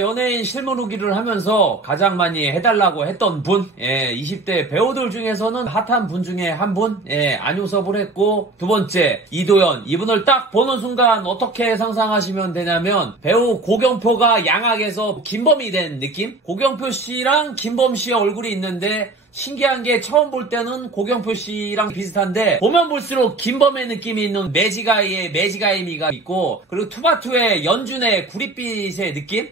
연예인 실물 후기를 하면서 가장 많이 해달라고 했던 분, 20대 배우들 중에서는 핫한 분 중에 한 분, 안효섭을 했고, 두 번째, 이도현. 이분을 딱 보는 순간 어떻게 상상하시면 되냐면, 배우 고경표가 양악에서 김범이 된 느낌? 고경표 씨랑 김범 씨의 얼굴이 있는데, 신기한 게 처음 볼 때는 고경표 씨랑 비슷한데 보면 볼수록 김범의 느낌이 있는 매지가이의 매지가이미가 있고, 그리고 투바투의 연준의 구릿빛의 느낌?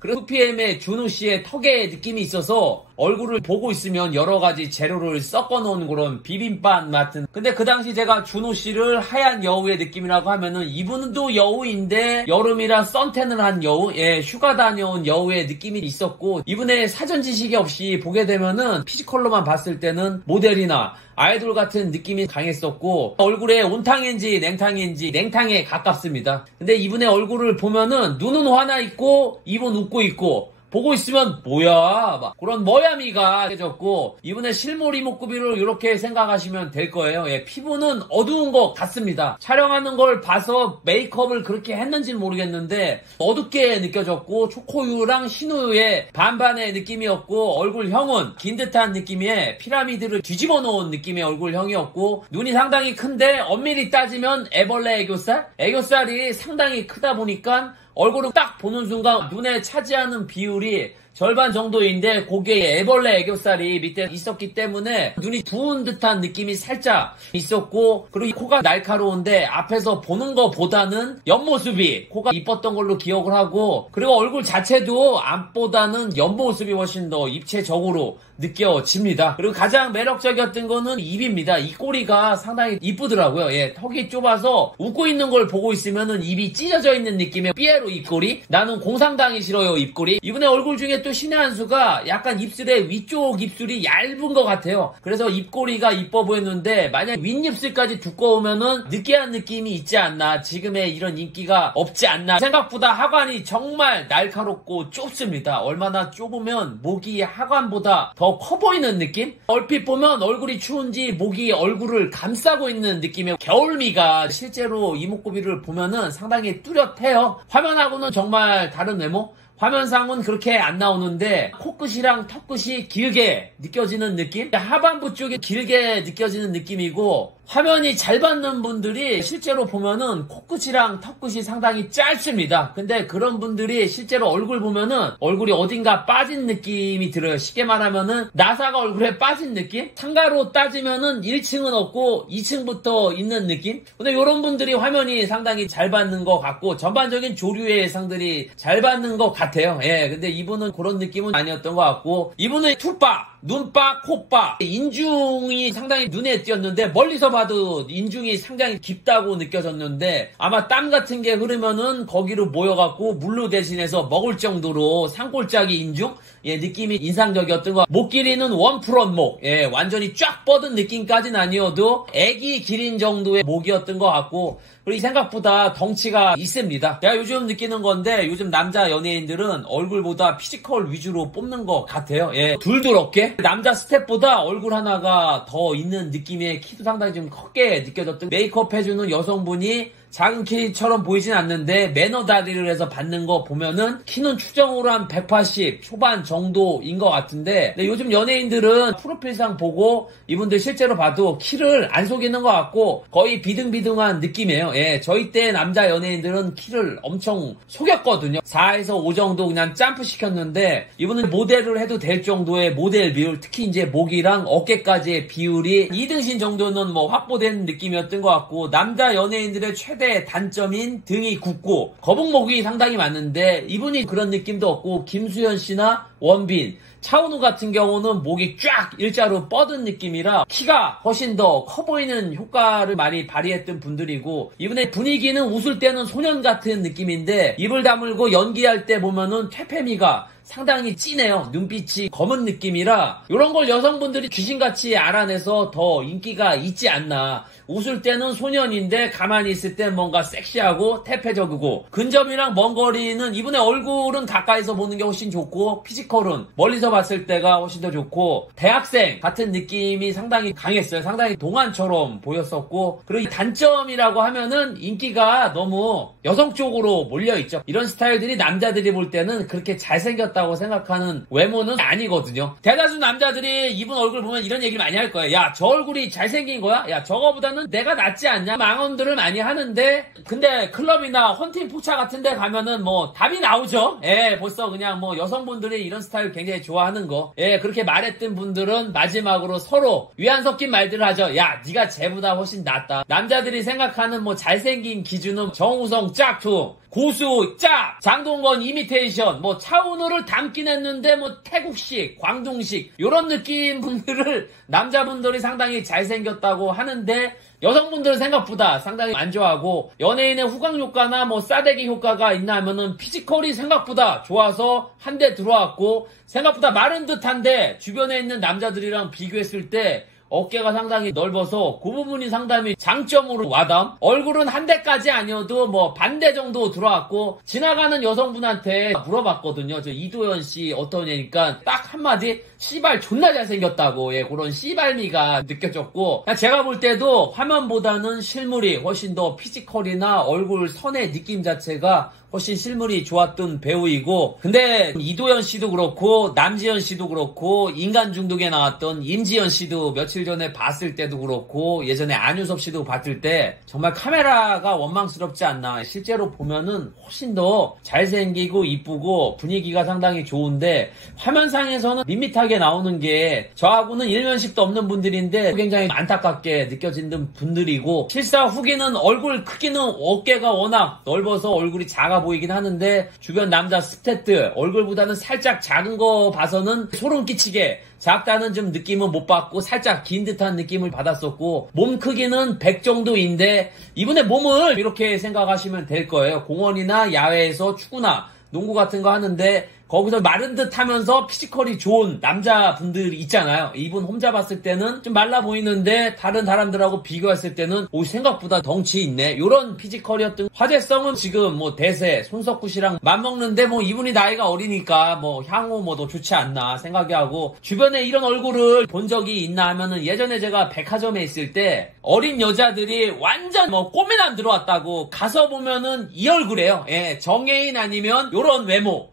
그리고 2PM의 준우 씨의 턱의 느낌이 있어서 얼굴을 보고 있으면 여러 가지 재료를 섞어 놓은 그런 비빔밥 같은. 근데 그 당시 제가 준우 씨를 하얀 여우의 느낌이라고 하면은 이분도 여우인데 여름이라 선탠을 한 여우, 휴가 다녀온 여우의 느낌이 있었고, 이분의 사전 지식이 없이 보게 되면은 피지컬로만 봤을 때는 모델이나 아이돌 같은 느낌이 강했었고, 얼굴에 온탕인지 냉탕인지 냉탕에 가깝습니다. 근데 이분의 얼굴을 보면은 눈은 화나 있고 입은 웃고 있고, 보고 있으면 뭐야 막 그런 머야미가 해졌고, 이분의 실물 이목구비를 이렇게 생각하시면 될 거예요. 피부는 어두운 것 같습니다. 촬영하는 걸 봐서 메이크업을 그렇게 했는지는 모르겠는데 어둡게 느껴졌고, 초코우유랑 신우유의 반반의 느낌이었고, 얼굴형은 긴 듯한 느낌의 피라미드를 뒤집어 놓은 느낌의 얼굴형이었고, 눈이 상당히 큰데 엄밀히 따지면 애벌레 애교살? 애교살이 상당히 크다 보니까 얼굴을 딱 보는 순간 눈에 차지하는 비율이 절반 정도인데, 거기에 애벌레 애교살이 밑에 있었기 때문에 눈이 부은 듯한 느낌이 살짝 있었고, 그리고 코가 날카로운데 앞에서 보는 것보다는 옆모습이 코가 이뻤던 걸로 기억을 하고, 그리고 얼굴 자체도 앞보다는 옆모습이 훨씬 더 입체적으로 느껴집니다. 그리고 가장 매력적이었던 거는 입입니다. 입꼬리가 상당히 이쁘더라고요. 턱이 좁아서 웃고 있는 걸 보고 있으면은 입이 찢어져 있는 느낌의 삐에로 입꼬리. 나는 공상당이 싫어요 입꼬리. 이분의 얼굴 중에 또 신의 한 수가 약간 입술의 위쪽 입술이 얇은 것 같아요. 그래서 입꼬리가 이뻐 보였는데, 만약 윗입술까지 두꺼우면은 느끼한 느낌이 있지 않나, 지금의 이런 인기가 없지 않나. 생각보다 하관이 정말 날카롭고 좁습니다. 얼마나 좁으면 목이 하관보다 더 커 보이는 느낌? 얼핏 보면 얼굴이 추운지 목이 얼굴을 감싸고 있는 느낌의 겨울미가 실제로 이목구비를 보면은 상당히 뚜렷해요. 화면하고는 정말 다른 외모? 화면상은 그렇게 안 나오는데 코끝이랑 턱끝이 길게 느껴지는 느낌? 하반부 쪽이 길게 느껴지는 느낌이고, 화면이 잘 받는 분들이 실제로 보면은 코끝이랑 턱끝이 상당히 짧습니다. 근데 그런 분들이 실제로 얼굴 보면은 얼굴이 어딘가 빠진 느낌이 들어요. 쉽게 말하면은 나사가 얼굴에 빠진 느낌? 상가로 따지면은 1층은 없고 2층부터 있는 느낌? 근데 이런 분들이 화면이 상당히 잘 받는 것 같고, 전반적인 조류의 상들이 잘 받는 것 같아요. 근데 이분은 그런 느낌은 아니었던 것 같고, 이분은 투빠, 눈빠, 코빠, 인중이 상당히 눈에 띄었는데, 멀리서 봐도 인중이 상당히 깊다고 느껴졌는데, 아마 땀 같은 게 흐르면은 거기로 모여갖고 물로 대신해서 먹을 정도로 산골짜기 인중? 느낌이 인상적이었던 것 같고, 목 길이는 원프런 목, 완전히 쫙 뻗은 느낌까지는 아니어도 애기 기린 정도의 목이었던 것 같고, 그리고 생각보다 덩치가 있습니다. 제가 요즘 느끼는 건데, 요즘 남자 연예인들은 얼굴보다 피지컬 위주로 뽑는 것 같아요. 둘두럽게 남자 스텝보다 얼굴 하나가 더 있는 느낌의, 키도 상당히 좀 크게 느껴졌던, 메이크업 해주는 여성분이 작은 키처럼 보이진 않는데 매너 다리를 해서 받는 거 보면은 키는 추정으로 한 180 초반 정도인 것 같은데, 근데 요즘 연예인들은 프로필상 보고 이분들 실제로 봐도 키를 안 속이는 것 같고 거의 비등비등한 느낌이에요. 저희 때 남자 연예인들은 키를 엄청 속였거든요. 4에서 5 정도 그냥 점프 시켰는데, 이분은 모델을 해도 될 정도의 모델 비율, 특히 이제 목이랑 어깨까지의 비율이 2등신 정도는 뭐 확보된 느낌이었던 것 같고, 남자 연예인들의 최대 단점인 등이 굽고 거북목이 상당히 많은데 이분이 그런 느낌도 없고, 김수현 씨나 원빈, 차은우 같은 경우는 목이 쫙 일자로 뻗은 느낌이라 키가 훨씬 더 커 보이는 효과를 많이 발휘했던 분들이고, 이분의 분위기는 웃을 때는 소년 같은 느낌인데 입을 다물고 연기할 때 보면은 퇴폐미가 상당히 진해요. 눈빛이 검은 느낌이라 이런 걸 여성분들이 귀신같이 알아내서 더 인기가 있지 않나. 웃을 때는 소년인데 가만히 있을 땐 뭔가 섹시하고 태폐적이고 근접이랑 먼 거리는 이분의 얼굴은 가까이서 보는 게 훨씬 좋고 피지컬은 멀리서 봤을 때가 훨씬 더 좋고 대학생 같은 느낌이 상당히 강했어요. 상당히 동안처럼 보였었고 그리고 이 단점이라고 하면은 인기가 너무 여성 쪽으로 몰려있죠. 이런 스타일들이 남자들이 볼 때는 그렇게 잘생겼다고 생각하는 외모는 아니거든요. 대다수 남자들이 이분 얼굴 보면 이런 얘기를 많이 할 거예요. 야, 저 얼굴이 잘생긴 거야? 야, 저거보다는 내가 낫지 않냐? 망언들을 많이 하는데 근데 클럽이나 헌팅 포차 같은 데 가면은 뭐 답이 나오죠. 예, 벌써 그냥 뭐 여성분들이 이런 스타일 굉장히 좋아하는 거. 예, 그렇게 말했던 분들은 마지막으로 서로 위안 섞인 말들을 하죠. 야, 네가 쟤보다 훨씬 낫다. 남자들이 생각하는 뭐 잘생긴 기준은 정우성 짝퉁, 고수 짝, 장동건 이미테이션, 뭐 차은우를 닮긴 했는데 뭐 태국식, 광둥식 요런 느낌 분들을 남자분들이 상당히 잘생겼다고 하는데 여성분들은 생각보다 상당히 안 좋아하고 연예인의 후광 효과나 뭐 싸대기 효과가 있나 하면은 피지컬이 생각보다 좋아서 한 대 들어왔고 생각보다 마른 듯한데 주변에 있는 남자들이랑 비교했을 때 어깨가 상당히 넓어서 그 부분이 상당히 장점으로 와닿음. 얼굴은 한 대까지 아니어도 뭐 반대 정도 들어왔고 지나가는 여성분한테 물어봤거든요. 저 이도현 씨 어떤 애니까 딱 한마디 씨발 존나 잘생겼다고. 예, 그런 씨발미가 느껴졌고 제가 볼 때도 화면보다는 실물이 훨씬 더 피지컬이나 얼굴 선의 느낌 자체가 훨씬 실물이 좋았던 배우이고 근데 이도현 씨도 그렇고 남지현 씨도 그렇고 인간 중독에 나왔던 임지연 씨도 며칠 전에 봤을 때도 그렇고 예전에 안유섭 씨도 봤을 때 정말 카메라가 원망스럽지 않나. 실제로 보면은 훨씬 더 잘생기고 이쁘고 분위기가 상당히 좋은데 화면상에서는 밋밋하게 나오는 게 저하고는 일면식도 없는 분들인데 굉장히 안타깝게 느껴지는 분들이고 실사 후기는 얼굴 크기는 어깨가 워낙 넓어서 얼굴이 작아 보이긴 하는데 주변 남자 스태프들 얼굴보다는 살짝 작은 거 봐서는 소름 끼치게 작다는 좀 느낌은 못 받고 살짝 긴 듯한 느낌을 받았었고 몸 크기는 100 정도인데 이분의 몸을 이렇게 생각하시면 될 거예요. 공원이나 야외에서 축구나 농구 같은 거 하는데 거기서 마른 듯 하면서 피지컬이 좋은 남자분들이 있잖아요. 이분 혼자 봤을 때는 좀 말라 보이는데 다른 사람들하고 비교했을 때는 오 생각보다 덩치 있네. 이런 피지컬이었던 화제성은 지금 뭐 대세 손석구 씨랑 맞먹는데 뭐 이분이 나이가 어리니까 뭐 향후 뭐 더 좋지 않나 생각이 하고 주변에 이런 얼굴을 본 적이 있나 하면은 예전에 제가 백화점에 있을 때 어린 여자들이 완전 뭐 꼬매나 안 들어왔다고 가서 보면은 이 얼굴이에요. 예, 정예인 아니면 요런 외모.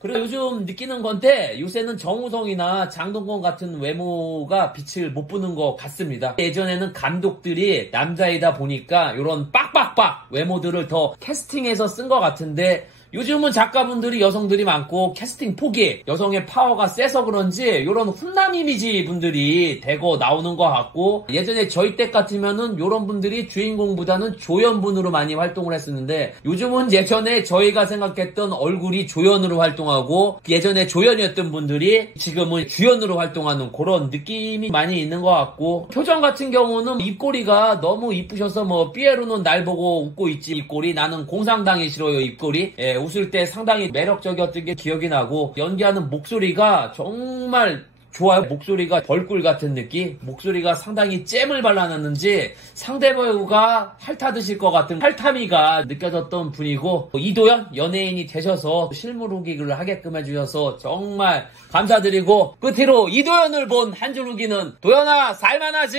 그리고 요즘 느끼는 건데 요새는 정우성이나 장동건 같은 외모가 빛을 못 보는 것 같습니다. 예전에는 감독들이 남자이다 보니까 이런 빡빡빡 외모들을 더 캐스팅해서 쓴 것 같은데 요즘은 작가분들이 여성들이 많고 캐스팅 폭이 여성의 파워가 세서 그런지 이런 훈남 이미지 분들이 대거 나오는 것 같고 예전에 저희 때 같으면은 이런 분들이 주인공보다는 조연분으로 많이 활동을 했었는데 요즘은 예전에 저희가 생각했던 얼굴이 조연으로 활동하고 예전에 조연이었던 분들이 지금은 주연으로 활동하는 그런 느낌이 많이 있는 것 같고 표정 같은 경우는 입꼬리가 너무 이쁘셔서 뭐 삐에로는 날 보고 웃고 있지 입꼬리 나는 공상당이 싫어요 입꼬리. 예, 웃을 때 상당히 매력적이었던 게 기억이 나고 연기하는 목소리가 정말 좋아요. 목소리가 벌꿀 같은 느낌? 목소리가 상당히 잼을 발라놨는지 상대 배우가 핥아드실 것 같은 핥아미가 느껴졌던 분이고 이도현 연예인이 되셔서 실물 후기를 하게끔 해주셔서 정말 감사드리고 끝으로 이도현을 본 한 줄 후기는 도현아 살만하지?